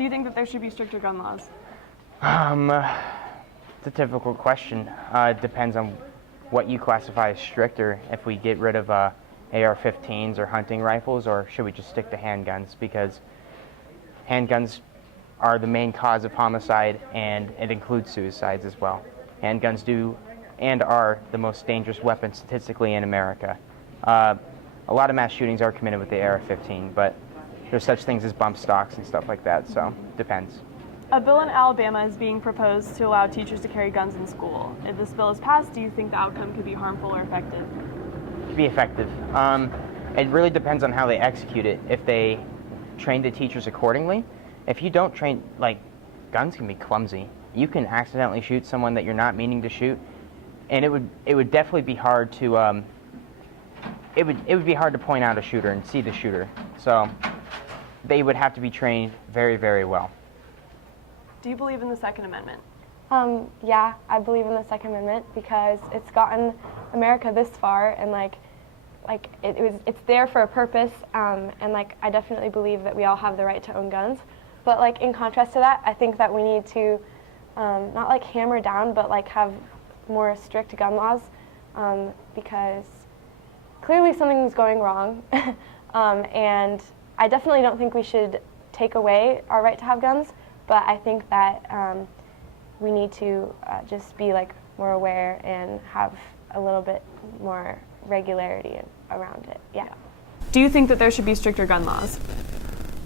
Do you think that there should be stricter gun laws? It's a difficult question. It depends on what you classify as stricter. If we get rid of AR-15s or hunting rifles, or should we just stick to handguns? Because handguns are the main cause of homicide, and it includes suicides as well. Handguns do and are the most dangerous weapon statistically in America. A lot of mass shootings are committed with the AR-15, but there's such things as bump stocks and stuff like that, so it depends. A bill in Alabama is being proposed to allow teachers to carry guns in school. If this bill is passed, do you think the outcome could be harmful or effective? It could be effective. It really depends on how they execute it. If they train the teachers accordingly. If you don't train, guns can be clumsy. You can accidentally shoot someone that you're not meaning to shoot, and it would definitely be hard to it would be hard to point out a shooter and see the shooter. So they would have to be trained very, very well. Do you believe in the Second Amendment? Yeah, I believe in the Second Amendment because it's gotten America this far, and it's there for a purpose, and I definitely believe that we all have the right to own guns. But in contrast to that, I think that we need to not hammer down, but have more strict gun laws, because clearly something's going wrong, and I definitely don't think we should take away our right to have guns. But I think that we need to just be more aware and have a little bit more regularity around it. Yeah. Do you think that there should be stricter gun laws?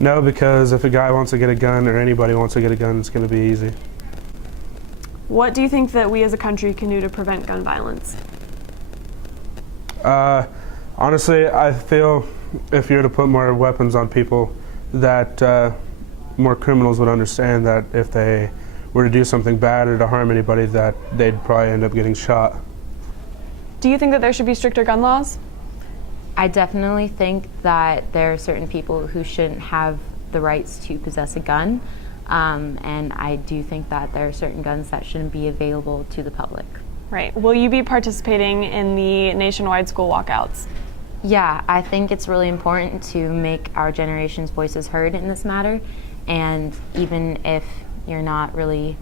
No, because if a guy wants to get a gun or anybody wants to get a gun, it's going to be easy. What do you think that we as a country can do to prevent gun violence? Honestly, I feel if you were to put more weapons on people, that more criminals would understand that if they were to do something bad or to harm anybody, that they'd probably end up getting shot. Do you think that there should be stricter gun laws? I definitely think that there are certain people who shouldn't have the rights to possess a gun, and I do think that there are certain guns that shouldn't be available to the public. Right. Will you be participating in the nationwide school walkouts? Yeah, I think it's really important to make our generation's voices heard in this matter, and even if you're not really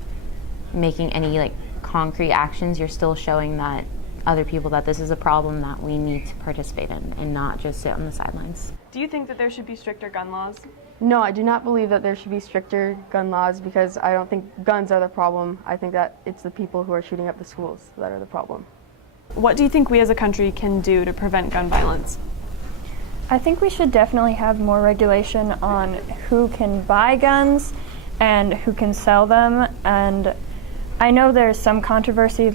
making any concrete actions, you're still showing that other people that this is a problem that we need to participate in and not just sit on the sidelines. Do you think that there should be stricter gun laws? No, I do not believe that there should be stricter gun laws because I don't think guns are the problem. I think that it's the people who are shooting up the schools that are the problem. What do you think we as a country can do to prevent gun violence? I think we should definitely have more regulation on who can buy guns and who can sell them. And I know there's some controversy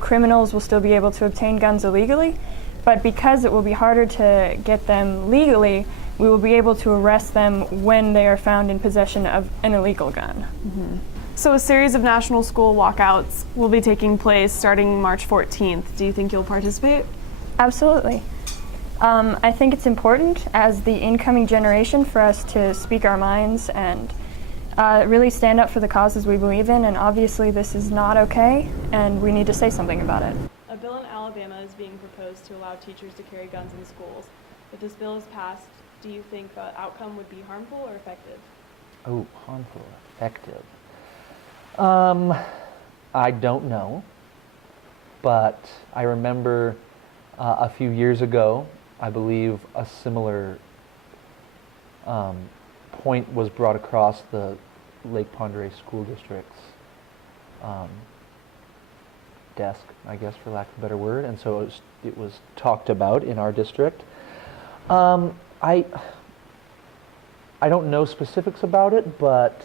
criminals will still be able to obtain guns illegally, but because it will be harder to get them legally, we will be able to arrest them when they are found in possession of an illegal gun. Mm-hmm. So a series of national school walkouts will be taking place starting March 14th. Do you think you'll participate? Absolutely. I think it's important as the incoming generation for us to speak our minds and really stand up for the causes we believe in, and obviously this is not okay, and we need to say something about it. A bill in Alabama is being proposed to allow teachers to carry guns in schools. If this bill is passed, do you think the outcome would be harmful or effective? Oh, harmful or effective? I don't know, but I remember a few years ago, I believe a similar point was brought across the Lake Pend School District's desk, I guess, for lack of a better word, and so it was talked about in our district. I don't know specifics about it, but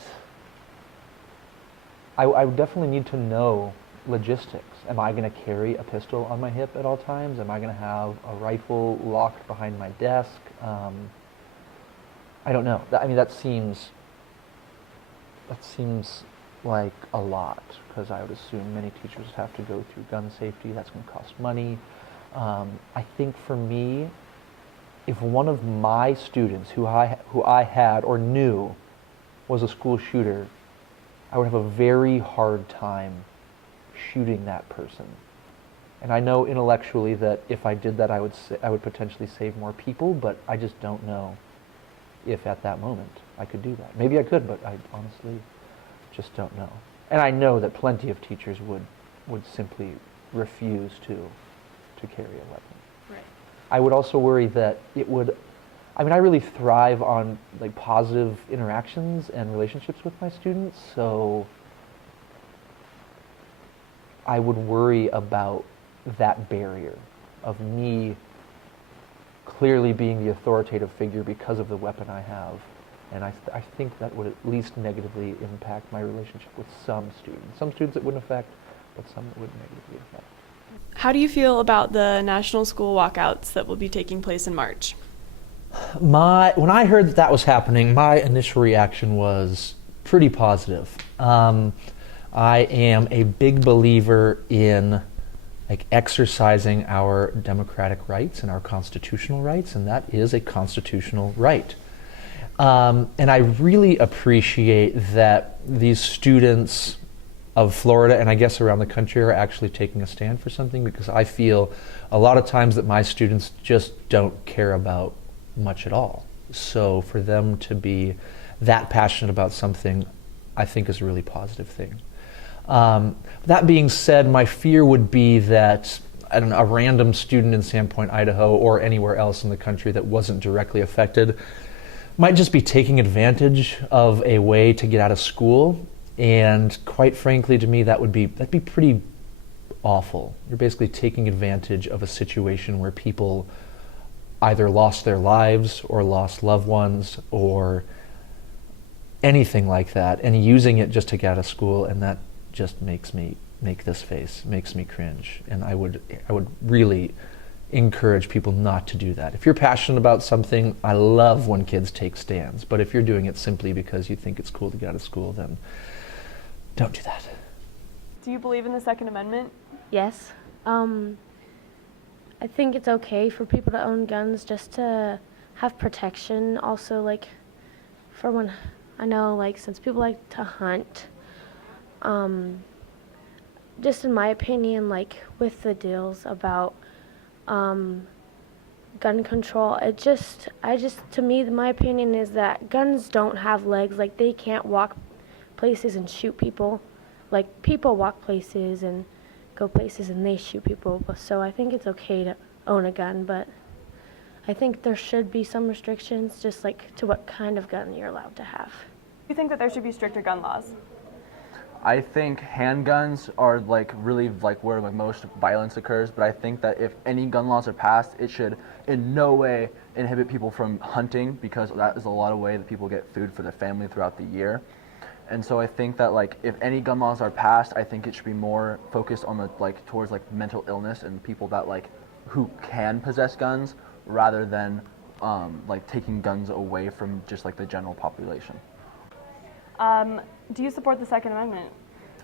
I would definitely need to know logistics. Am I going to carry a pistol on my hip at all times? Am I going to have a rifle locked behind my desk? I don't know. That seems like a lot, because I would assume many teachers have to go through gun safety. That's going to cost money. I think for me, if one of my students who I had or knew was a school shooter, I would have a very hard time shooting that person. And I know intellectually that if I did that, I would potentially save more people, but I just don't know if at that moment. I could do that. Maybe I could, but I honestly just don't know. And I know that plenty of teachers would simply refuse to carry a weapon. Right. I would also worry that it would, I mean, I really thrive on like positive interactions and relationships with my students, so I would worry about that barrier of me clearly being the authoritative figure because of the weapon I have. And I think that would at least negatively impact my relationship with some students. Some students it wouldn't affect, but some it would negatively affect. How do you feel about the national school walkouts that will be taking place in March? When I heard that was happening, my initial reaction was pretty positive. I am a big believer in like exercising our democratic rights and our constitutional rights, and that is a constitutional right. And I really appreciate that these students of Florida, and I guess around the country, are actually taking a stand for something, because I feel a lot of times that my students just don't care about much at all. So for them to be that passionate about something, I think is a really positive thing. That being said, my fear would be that, I don't know, a random student in Sandpoint, Idaho, or anywhere else in the country that wasn't directly affected might just be taking advantage of a way to get out of school. And quite frankly, to me, that'd be pretty awful. You're basically taking advantage of a situation where people either lost their lives or lost loved ones or anything like that, and using it just to get out of school, and that just makes me cringe. And I would really encourage people not to do that. If you're passionate about something, I love when kids take stands, but if you're doing it simply because you think it's cool to get out of school, then don't do that. Do you believe in the Second Amendment? Yes. I think it's okay for people to own guns just to have protection. Also, like, for when, I know, like, since people like to hunt, just in my opinion, like, with the deals about gun control, to me, my opinion is that guns don't have legs. Like, they can't walk places and shoot people. Like, people walk places and go places and they shoot people. So I think it's okay to own a gun, but I think there should be some restrictions, just like to what kind of gun you're allowed to have. Do you think that there should be stricter gun laws? I think handguns are like really like where like most violence occurs, but I think that if any gun laws are passed, it should in no way inhibit people from hunting, because that is a lot of way that people get food for their family throughout the year. And so I think that like if any gun laws are passed, I think it should be more focused on the like towards like mental illness and people that like who can possess guns, rather than like taking guns away from just like the general population. Do you support the Second Amendment?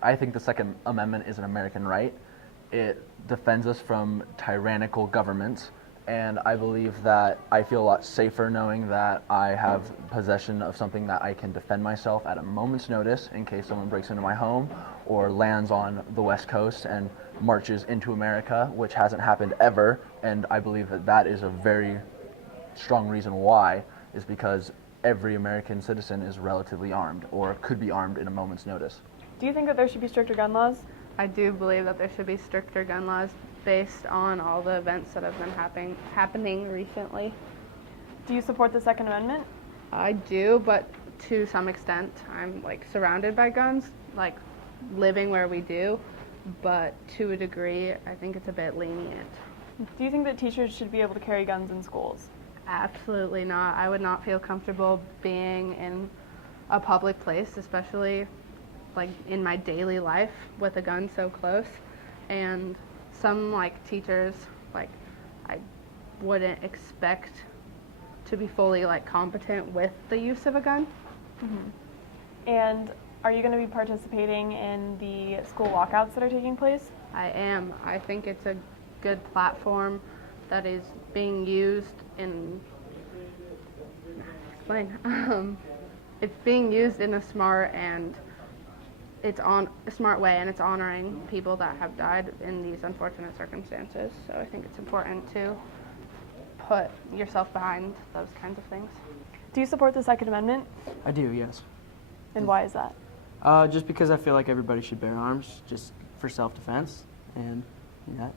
I think the Second Amendment is an American right. It defends us from tyrannical governments, and I believe that I feel a lot safer knowing that I have possession of something that I can defend myself at a moment's notice in case someone breaks into my home or lands on the West Coast and marches into America, which hasn't happened ever, and I believe that that is a very strong reason why, is because every American citizen is relatively armed or could be armed in a moment's notice. Do you think that there should be stricter gun laws? I do believe that there should be stricter gun laws based on all the events that have been happening recently. Do you support the Second Amendment? I do, but to some extent. I'm like surrounded by guns, like living where we do, but to a degree, I think it's a bit lenient. Do you think that teachers should be able to carry guns in schools? Absolutely not. I would not feel comfortable being in a public place, especially like in my daily life with a gun so close. And some like teachers, like I wouldn't expect to be fully like competent with the use of a gun. Mm-hmm. And are you going to be participating in the school walkouts that are taking place? I am. I think it's a good platform that is being used in it's being used in a smart way, and it's honoring people that have died in these unfortunate circumstances. So I think it's important to put yourself behind those kinds of things. Do you support the Second Amendment, I do, yes. and why is that? Just because I feel like everybody should bear arms, just for self-defense, and yeah.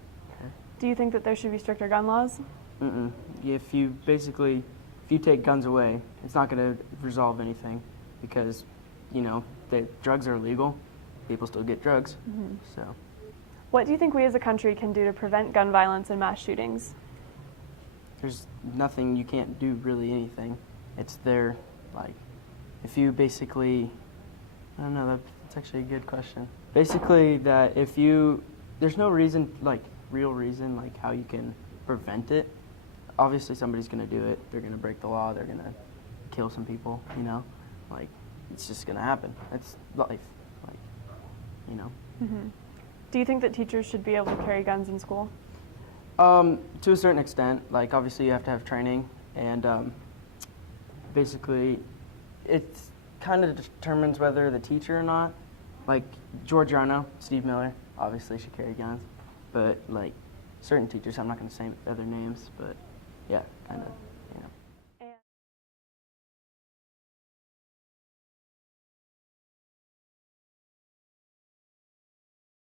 Do you think that there should be stricter gun laws? Mm-mm. If you take guns away, it's not going to resolve anything, because, you know, drugs are illegal. People still get drugs, so. What do you think we as a country can do to prevent gun violence and mass shootings? There's nothing, you can't do really anything. It's there, like, if you basically, I don't know, that's actually a good question. Basically that there's no reason, like, real reason, like, how you can prevent it. Obviously somebody's gonna do it, they're gonna break the law, they're gonna kill some people, you know? Like, it's just gonna happen. It's life, like, you know? Do you think that teachers should be able to carry guns in school? To a certain extent, like obviously you have to have training, and basically it kind of determines whether the teacher or not. Like Giorgiano, Steve Miller, obviously should carry guns, but like certain teachers, I'm not going to say other names, but yeah, kind of.